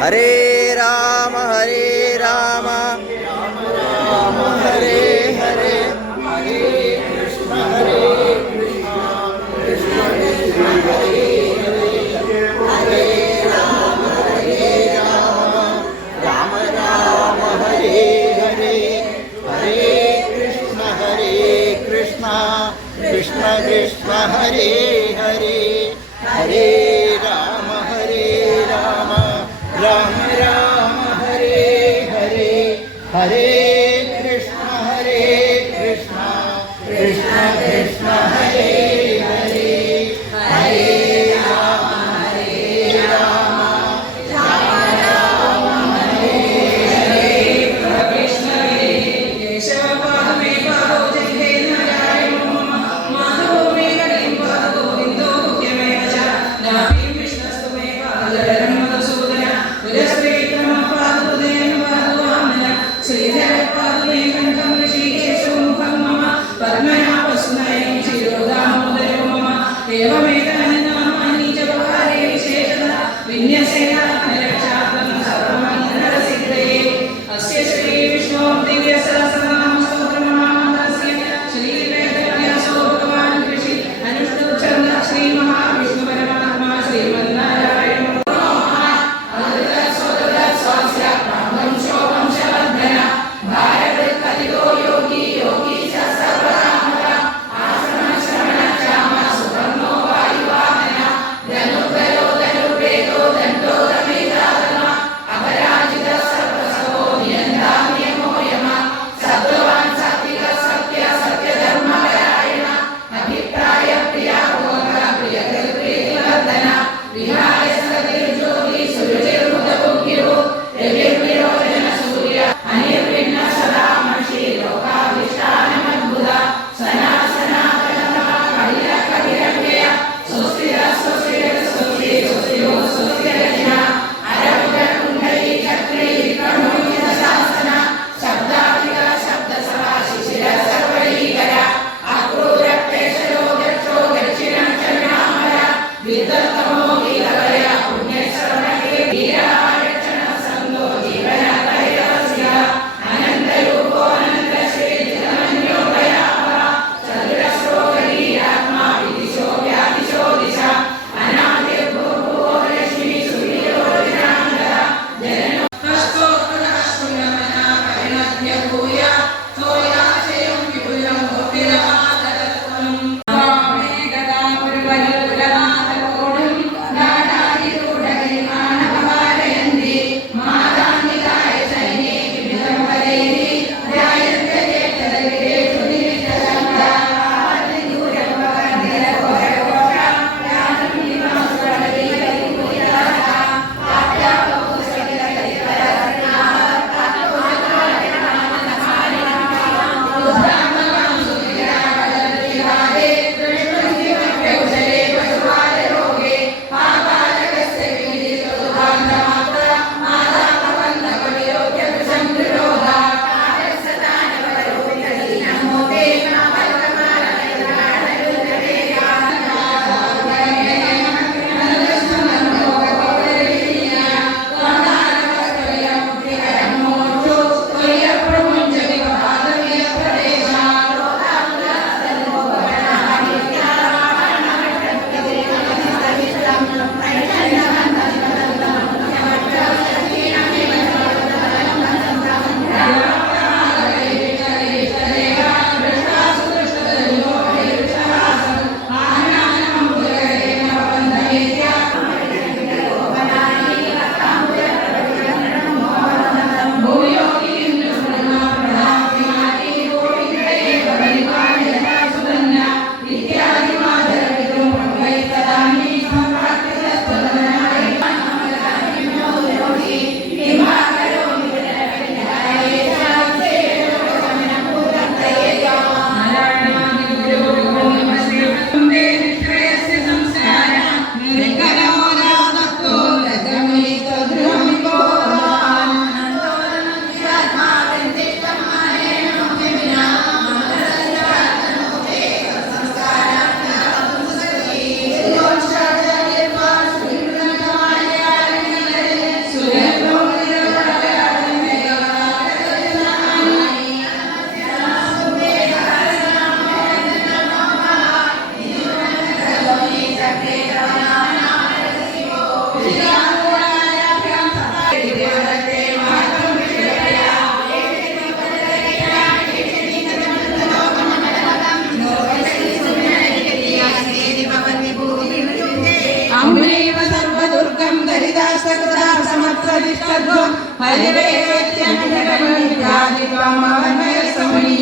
ഹരേ प्रतिष्ठध्वं हरिवे वेत्य नजरमणि राधिकामवन्मय समुनि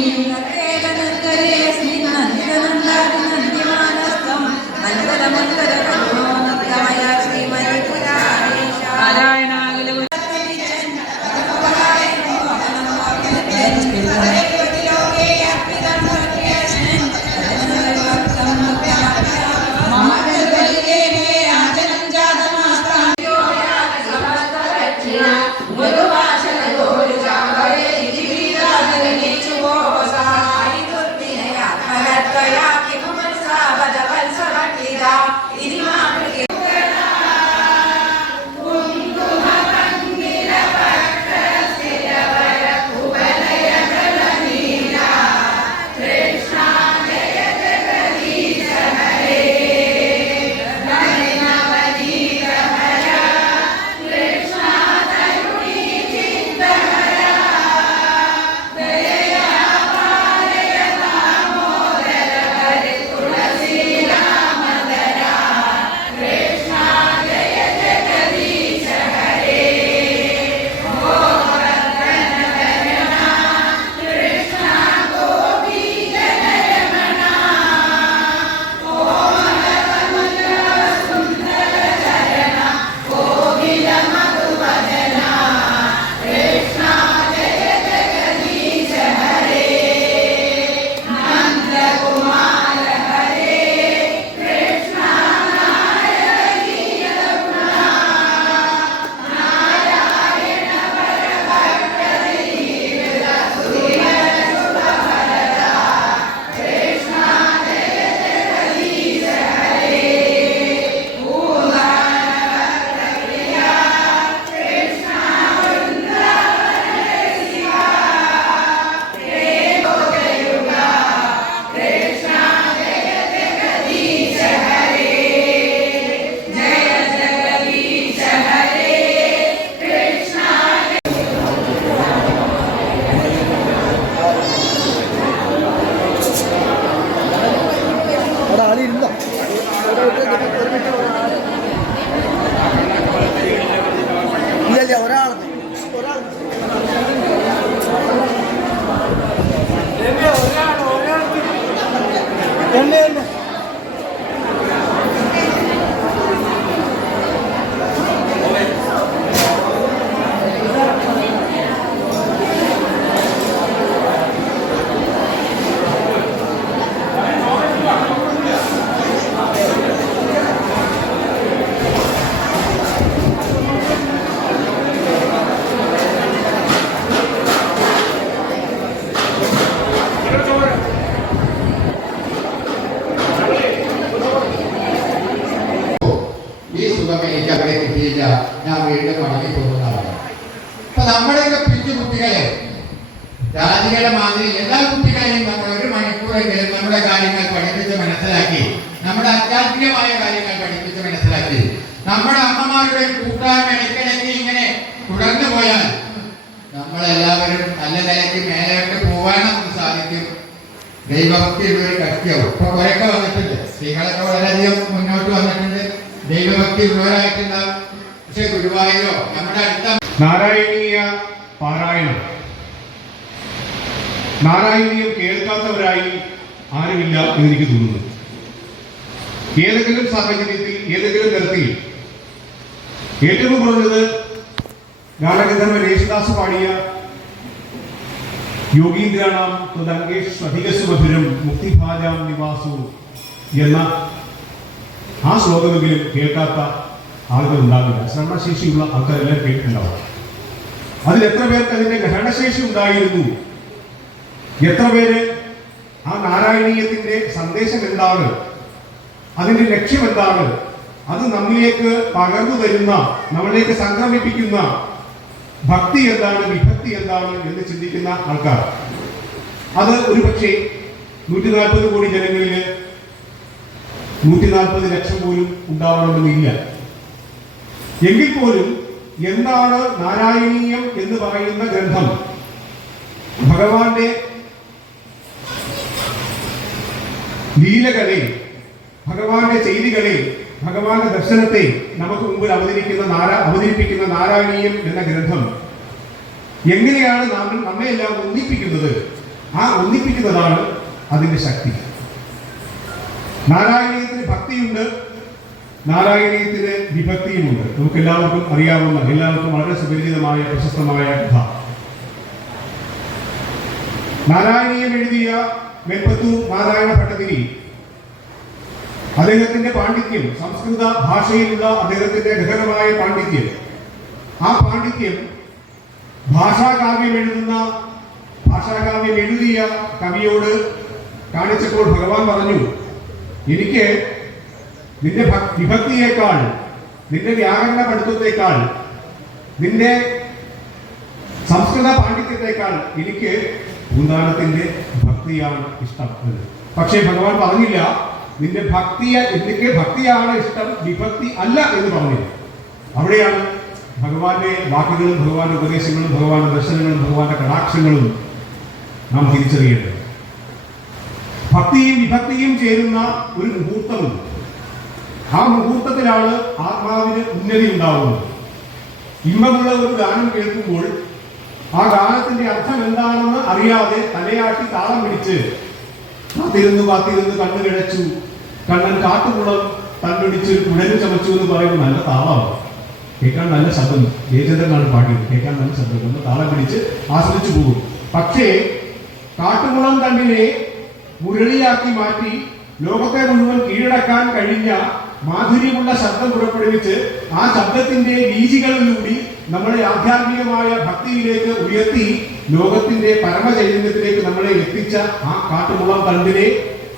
എന്നെ എന്നെ ഈ സുഖം എനിക്ക് അവിടെ കിട്ടിയില്ല ഞാൻ വീണ്ടും മടങ്ങി പോകുന്നതാണ് അപ്പൊ നമ്മുടെയൊക്കെ പിഞ്ചു കുട്ടികളെ രാജികളുടെ മാതിരി എല്ലാ കുട്ടികളെയും നമ്മൾ ഒരു മണിക്കൂറെങ്കിലും നമ്മുടെ കാര്യങ്ങൾ പഠിപ്പിച്ച് മനസ്സിലാക്കി നമ്മുടെ അത്യാത്മികമായ കാര്യങ്ങൾ പഠിപ്പിച്ച് മനസ്സിലാക്കി നമ്മുടെ അമ്മമാരുടെ കൂട്ടായ്മ ഇടയ്ക്കിടയ്ക്ക് ഇങ്ങനെ തുടർന്നു പോയാൽ നമ്മളെല്ലാവരും നല്ല നിലയ്ക്ക് മേലോട്ട് പോകാൻ സാധിക്കും. ദൈവഭക്തി ഒരു കഷ്ടിയാവും ഇപ്പൊ കുറെയൊക്കെ വന്നിട്ടുണ്ട്. സ്ത്രീകളൊക്കെ വളരെയധികം മുന്നോട്ട് വന്നിട്ടുണ്ട്. ദൈവഭക്തി ഉള്ളവരായിട്ടുണ്ടാവും. നാരായണീയ പാരായണം നാരായണീയം കേൾക്കാത്തവരായി ആരുമില്ല എന്ന് എനിക്ക് തോന്നുന്നു. ഏതെങ്കിലും സാഹചര്യത്തിൽ ഏതെങ്കിലും തരത്തിൽ ഏറ്റവും കുറഞ്ഞത് ഗാനഗന്ധർവൻ യേശുദാസ് പാടിയ യോഗീന്ദ്രാണാം തദംഗേഷ് അധികസു മധുരം മുക്തിഭാജാം നിവാസവും എന്ന ആ ശ്ലോകമെങ്കിലും കേൾക്കാത്ത ആളുകൾ ഉണ്ടാവില്ല ശ്രവണശേഷിയുള്ള ആൾക്കാരെല്ലാം കേട്ടിട്ടുണ്ടാവും. അതിൽ എത്ര പേർക്ക് അതിന്റെ ഗ്രഹണശേഷി ഉണ്ടായിരുന്നു? എത്ര പേര് ആ നാരായണീയത്തിന്റെ സന്ദേശം എന്താണ്? അതിന്റെ ലക്ഷ്യം എന്താണ്? അത് നമ്മിലേക്ക് പകർന്നു തരുന്ന നമ്മളിലേക്ക് സംക്രമിപ്പിക്കുന്ന ഭക്തി എന്താണ് വിഭക്തി എന്താണ് എന്ന് ചിന്തിക്കുന്ന ആൾക്കാർ. അത് ഒരുപക്ഷെ നൂറ്റി നാൽപ്പത് കോടി ജനങ്ങളിൽ നൂറ്റി നാൽപ്പത് ലക്ഷം പോലും ഉണ്ടാവണമെന്നില്ല. എങ്കിൽ പോലും എന്താണ് നാരായണീയം എന്ന് പറയുന്ന ഗ്രന്ഥം? ഭഗവാന്റെ ലീലകളെ ഭഗവാന്റെ ചെയ്തികളെ ഭഗവാന്റെ ദർശനത്തെ നമുക്ക് മുമ്പിൽ അവതരിക്കുന്ന നാരാ അവതരിപ്പിക്കുന്ന നാരായണീയം എന്ന ഗ്രന്ഥം. എങ്ങനെയാണ് നാം നമ്മയെല്ലാം ഒന്നിപ്പിക്കുന്നത്? ആ ഒന്നിപ്പിക്കുന്നതാണ് അതിന്റെ ശക്തി. നാരായണീയത്തിന് ഭക്തിയുണ്ട്. നാരായണീയത്തിന് വിഭക്തിയുമുണ്ട്. നമുക്ക് എല്ലാവർക്കും അറിയാവുന്ന എല്ലാവർക്കും വളരെ സുപരിചിതമായ പ്രശസ്തമായ കഥ നാരായണീയം എഴുതിയ മെൽപത്തു നാരായണ ഭട്ടതിരി അദ്ദേഹത്തിന്റെ പാണ്ഡിത്യം സംസ്കൃത ഭാഷയിലുള്ള അദ്ദേഹത്തിന്റെ ഗഹനമായ പാണ്ഡിത്യം. ആ പാണ്ഡിത്യം ഭാഷാകാവ്യം എഴുതുന്ന ഭാഷാകാവ്യം എഴുതിയ കവിയോട് കാണിച്ചപ്പോൾ ഭഗവാൻ പറഞ്ഞു എനിക്ക് നിന്റെ ഭക്- വിഭക്തിയേക്കാൾ നിന്റെ വ്യാകരണ പഠിത്തത്തേക്കാൾ നിന്റെ സംസ്കൃത പാണ്ഡിത്യത്തെക്കാൾ എനിക്ക് പൂന്താനത്തിന്റെ ഭക്തിയാണ് ഇഷ്ടം പക്ഷേ ഭഗവാൻ പറഞ്ഞില്ല നിന്റെ ഭക്തിയെ എനിക്ക് ഭക്തിയാണ് ഇഷ്ടം വിഭക്തി അല്ല എന്ന് പറഞ്ഞില്ല. അവിടെയാണ് ഭഗവാന്റെ വാക്കുകളും ഭഗവാന്റെ ഉപദേശങ്ങളും ഭഗവാന്റെ ദർശനങ്ങളും ഭഗവാന്റെ കടാക്ഷങ്ങളും നാം തിരിച്ചറിയേണ്ടത്. ഭക്തിയും വിഭക്തിയും ചേരുന്ന ഒരു മുഹൂർത്തമുണ്ട്. ആ മുഹൂർത്തത്തിലാണ് ആത്മാവിന് ഉന്നതി ഉണ്ടാവുന്നത്. ഇമ്പമുള്ള ഒരു ഗാനം കേൾക്കുമ്പോൾ ആ ഗാനത്തിന്റെ അർത്ഥം എന്താണെന്ന് അറിയാതെ തലയാട്ടി താളം പിടിച്ച് കാത്തിരുന്ന് കാത്തിരുന്ന് കണ്ണു കിഴച്ചു. കണ്ണൻ കാട്ടുകുളം കണ്ണുടിച്ച് കുഴഞ്ഞു ചമച്ചു എന്ന് പറയുമ്പോൾ നല്ല താളമാണ്. കേൾക്കാൻ നല്ല ശബ്ദം. ജയചന്ദ്രനാണ് പാടിയത് കേൾക്കാൻ നല്ല ശബ്ദം. ഒന്ന് താളം പിടിച്ച് ആസ്വദിച്ചു പോകും. പക്ഷേ കാട്ടുകുളം തണ്ടിനെ മുരളിയാക്കി മാറ്റി ലോകത്തെ മുഴുവൻ കീഴടക്കാൻ കഴിഞ്ഞ മാധുര്യമുള്ള ശബ്ദം പുറപ്പെടുവിച്ച് ആ ശബ്ദത്തിന്റെ ബീജികളിലൂടി നമ്മളെ ആധ്യാത്മികമായ ഭക്തിയിലേക്ക് ഉയർത്തി ലോകത്തിന്റെ പരമചൈതന്യത്തിലേക്ക് നമ്മളെ എത്തിച്ച ആ കാട്ടുമുളം തണ്ടിനെ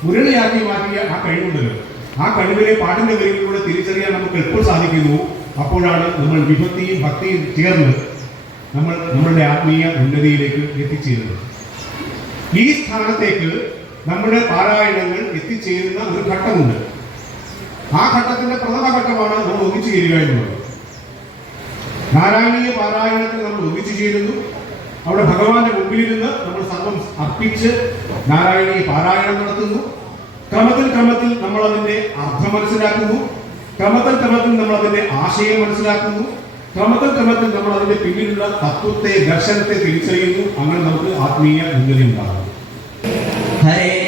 മുരളിയാക്കി മാറ്റിയ ആ കഴിവുണ്ടല്ലോ. ആ കഴിവിനെ പാട്ടിന്റെ കഴിവിലൂടെ തിരിച്ചറിയാൻ നമുക്ക് എപ്പോൾ സാധിക്കുന്നു? അപ്പോഴാണ് നമ്മൾ വിഭക്തിയും ഭക്തിയും ചേർന്ന് നമ്മൾ നമ്മളുടെ ആത്മീയ ഉന്നതിയിലേക്ക് എത്തിച്ചേരുന്നത്. ഈ സ്ഥാനത്തേക്ക് നമ്മുടെ പാരായണങ്ങൾ എത്തിച്ചേരുന്ന ഒരു ഘട്ടമുണ്ട്. ആ ഘട്ടത്തിന്റെ പ്രഥമ ഘട്ടമാണ് നമ്മൾ ഒന്നിച്ചു ചേരുക എന്നുള്ളത്. നാരായണീയ പാരായണത്തിൽ നമ്മൾ ഒന്നിച്ചു ചേരുന്നു. അവിടെ ഭഗവാന്റെ മുമ്പിലിരുന്ന് നമ്മൾ സർവം അർപ്പിച്ച് നാരായണീയ പാരായണം നടത്തുന്നു. ക്രമത്തിൽ ക്രമത്തിൽ നമ്മൾ അതിന്റെ അർത്ഥം മനസ്സിലാക്കുന്നു. ക്രമത്തിൽ ക്രമത്തിൽ നമ്മൾ അതിന്റെ ആശയം മനസ്സിലാക്കുന്നു. ക്രമത്തിൽ ക്രമത്തിൽ നമ്മൾ അതിന്റെ പിന്നിലുള്ള തത്വത്തെ ദർശനത്തെ തിരിച്ചറിയുന്നു. അങ്ങനെ നമുക്ക് ആത്മീയ ഉന്നതി ഉണ്ടാകുന്നു. ഹരേ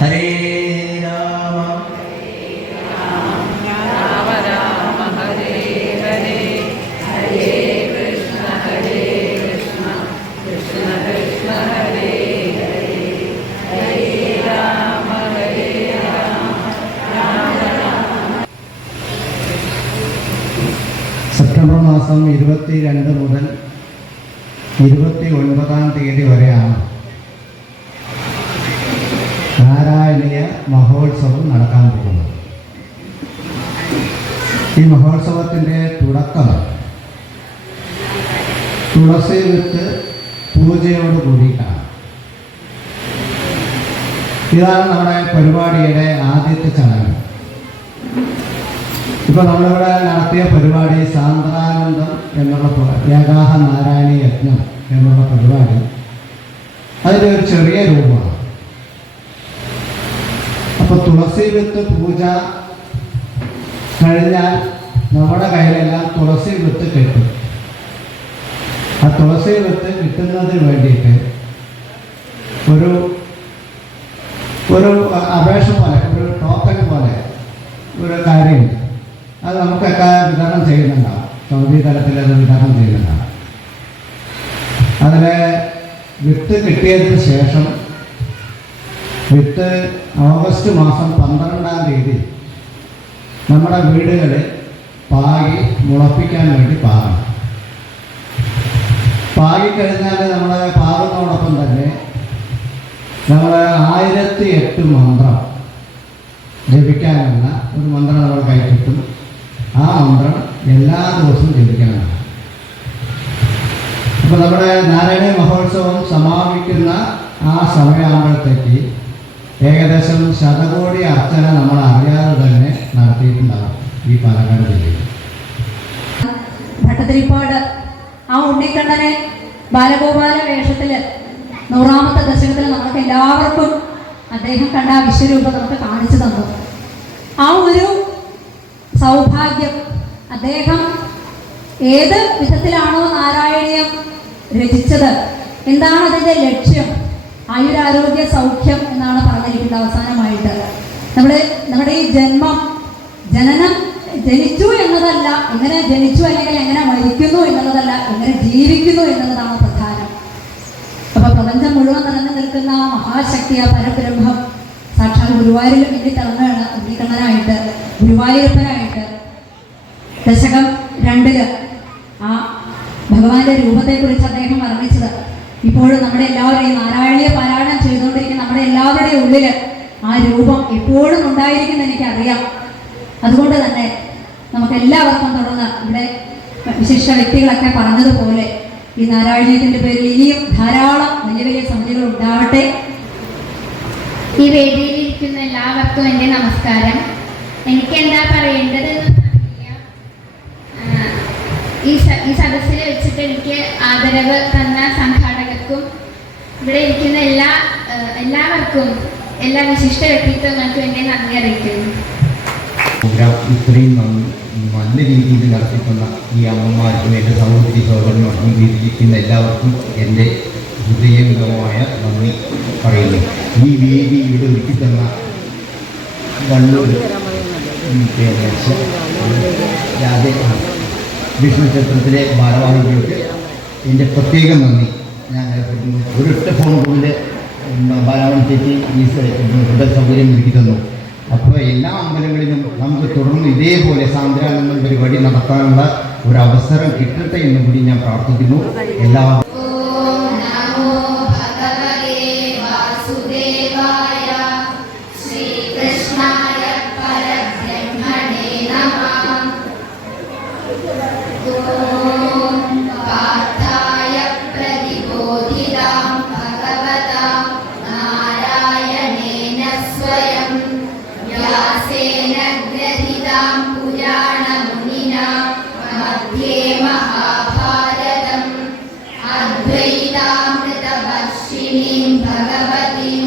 ഹരേ രാമ. സെപ്റ്റംബർ മാസം ഇരുപത്തി രണ്ട് മുതൽ ഇരുപത്തി ഒൻപതാം തീയതി വരെയാണ് നാരായണീയ മഹോത്സവം നടക്കാൻ പോകുന്നത് ഈ മഹോത്സവത്തിന്റെ തുടക്കം തുളസി വിത്ത് പൂജയോട് കൂടിയിട്ടാണ് ഇതാണ് നമ്മുടെ പരിപാടിയുടെ ആദ്യത്തെ ചടങ്ങ്. ഇപ്പൊ നമ്മളിവിടെ നടത്തിയ പരിപാടി സാന്ദ്രാനന്ദം എന്നുള്ള ഏകാഹ നാരായണി യജ്ഞം എന്നുള്ള പരിപാടി. അതിന്റെ ഒരു ചെറിയ രൂപമാണ്. അപ്പൊ തുളസി വിത്ത് പൂജ കഴിഞ്ഞാൽ നമ്മുടെ കയ്യിലെല്ലാം തുളസി വിത്ത് കിട്ടും. ആ തുളസി വിത്ത് കിട്ടുന്നതിന് വേണ്ടിയിട്ട് ഒരു ഒരു അപേക്ഷ പോലെ ഒരു ടോക്കൺ പോലെ ഒരു കാര്യമുണ്ട് അത് നമുക്കൊക്കെ വിതരണം ചെയ്യുന്നുണ്ടാവും സൗദി തലത്തിൽ അത് വിതരണം ചെയ്യുന്നുണ്ടാവും അതിൽ വിത്ത് കിട്ടിയതിന് ശേഷം വിത്ത് ഓഗസ്റ്റ് മാസം പന്ത്രണ്ടാം തീയതി നമ്മുടെ വീടുകളിൽ പാകി മുളപ്പിക്കാൻ വേണ്ടി പാകണം. പാകിക്കഴിഞ്ഞാൽ നമ്മൾ പാകുന്നതോടൊപ്പം തന്നെ നമ്മൾ ആയിരത്തി എട്ട് മന്ത്രം ജപിക്കാനുള്ള ഒരു മന്ത്രം നമ്മൾ കൈ കിട്ടും. ആ മന്ത്രം എല്ലാ ദിവസവും ജപിക്കാനാണ്. അപ്പോൾ നമ്മുടെ നാരായണ മഹോത്സവം സമാപിക്കുന്ന ആ സമയമാകുമ്പോഴത്തേക്ക് ഏകദേശം ശതകോടി അർച്ചന നമ്മൾ അറിയാതെ തന്നെ നടത്തിയിട്ടുണ്ടാകും ഈ പാലക്കാട് ജില്ലയിൽ. ഭട്ടതിരിപ്പാട് ആ ഉണ്ണിക്കണ്ണനെ ബാലഗോപാല വേഷത്തിൽ നൂറാമത്തെ ദശകത്തിൽ നമുക്ക് എല്ലാവർക്കും അദ്ദേഹം കണ്ട ആ വിശ്വരൂപം നമുക്ക് കാണിച്ചു തന്നു. ആ ഒരു സൗഭാഗ്യം അദ്ദേഹം ഏത് വിധത്തിലാണോ നാരായണീയം രചിച്ചത്? എന്താണ് അതിന്റെ ലക്ഷ്യം? ആയുരാരോഗ്യ സൗഖ്യം എന്നാണ് പറഞ്ഞിരിക്കുന്നത് അവസാനമായിട്ട്. നമ്മുടെ നമ്മുടെ ഈ ജന്മം ജനനം ജനിച്ചു എന്നതല്ല എങ്ങനെ ജനിച്ചു അല്ലെങ്കിൽ എങ്ങനെ മരിക്കുന്നു എന്നുള്ളതല്ല എങ്ങനെ ജീവിക്കുന്നു എന്നതാണ് പ്രധാനം. അപ്പൊ പ്രപഞ്ചം മുഴുവൻ നിറഞ്ഞു നിൽക്കുന്ന മഹാശക്തിയ പരബ്രഹ്മം സാക്ഷാൽ ഗുരുവായൂരിൽ വേണ്ടി തിളങ്ങുകയാണ് അഗ്നികണ്ണനായിട്ട് ഗുരുവായൂരപ്പനായിട്ട്. ദശകം രണ്ടിൽ ആ ഭഗവാന്റെ രൂപത്തെക്കുറിച്ച് അദ്ദേഹം വർണിച്ചത്. ഇപ്പോഴും നമ്മുടെ എല്ലാവരുടെയും നാരായണീയ പാരായണം ചെയ്തുകൊണ്ടിരിക്കുന്ന നമ്മുടെ എല്ലാവരുടെയും ഉള്ളിൽ ആ രൂപം എപ്പോഴും ഉണ്ടായിരിക്കുന്ന എനിക്കറിയാം. അതുകൊണ്ട് തന്നെ നമുക്ക് എല്ലാവർക്കും തുടർന്ന് ഇവിടെ വിശിഷ്ട വ്യക്തികളൊക്കെ പറഞ്ഞതുപോലെ ഈ നാരായണീയത്തിന്റെ പേരിൽ ഇനിയും ധാരാളം വലിയ വലിയ സമിതികൾ ഉണ്ടാവട്ടെ. ഈ വേദിയിലിരിക്കുന്ന എല്ലാവർക്കും എന്റെ നമസ്കാരം. എനിക്ക് എന്താ പറയേണ്ടതെന്ന് ഈ ഈ സദസ്സിൽ വെച്ചിട്ട് എനിക്ക് ആദരവ് തന്ന സംഘാടകർക്കും ഇവിടെ ഇരിക്കുന്ന എല്ലാ എല്ലാവർക്കും എല്ലാ വിശിഷ്ട വ്യക്തിത്വങ്ങൾക്കും എന്നെ നന്ദി അറിയിക്കുന്നു. പ്രോഗ്രാം ഇത്രയും നന്ദി. നല്ല രീതിയിൽ നടത്തിക്കുന്ന ഈ അമ്മമാർക്കും എന്റെ സഹോദരി സഹോദരന്മാർക്കും വീട്ടിലിരിക്കുന്ന എല്ലാവർക്കും എന്റെ ഹൃദയംഗമായ നന്ദി പറയുന്നു ഈ വേദി ഇവിടെ ഒരുക്കി തന്ന വള്ളൂർ വിഷ്ണു ക്ഷേത്രത്തിലെ ഭാരവാഹികൾക്ക് എന്റെ പ്രത്യേകം നന്ദി ഞാൻ. ഒരൊറ്റ ഫോൺ കോളിൽ ബാലാമണി ചേച്ചി ഈ ഹൃദയ സൗകര്യം ഒരുക്കി തന്നു അപ്പോൾ എല്ലാ അമ്പലങ്ങളിലും നമുക്ക് തുടർന്ന് ഇതേപോലെ സാന്ദ്രാനന്ദ പരിപാടി നടത്താനുള്ള ഒരു അവസരം കിട്ടട്ടെ എന്ന് കൂടി ഞാൻ പ്രാർത്ഥിക്കുന്നു. എല്ലാ अद्वैतामृतवर्षिणीं भगवतीम्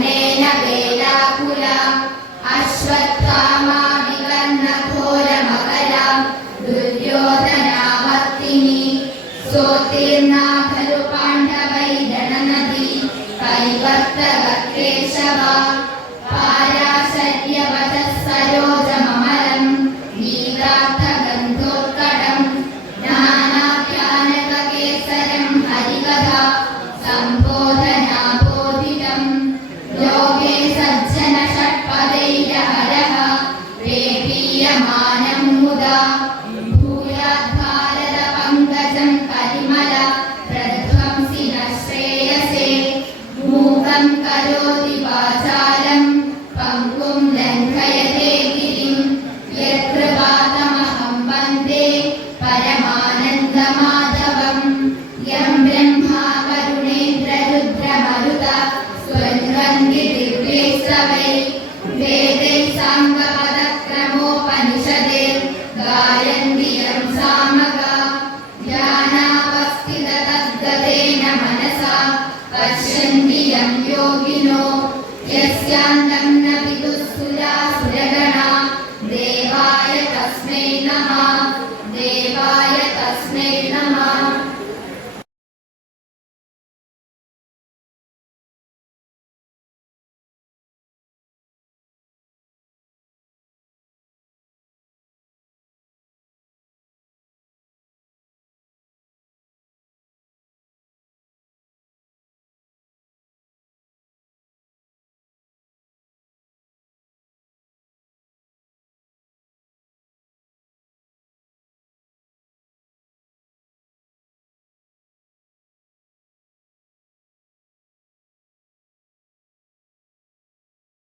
అన్నేన వేళాకుల అశ్వత్థామా नमः देवाय तस्मै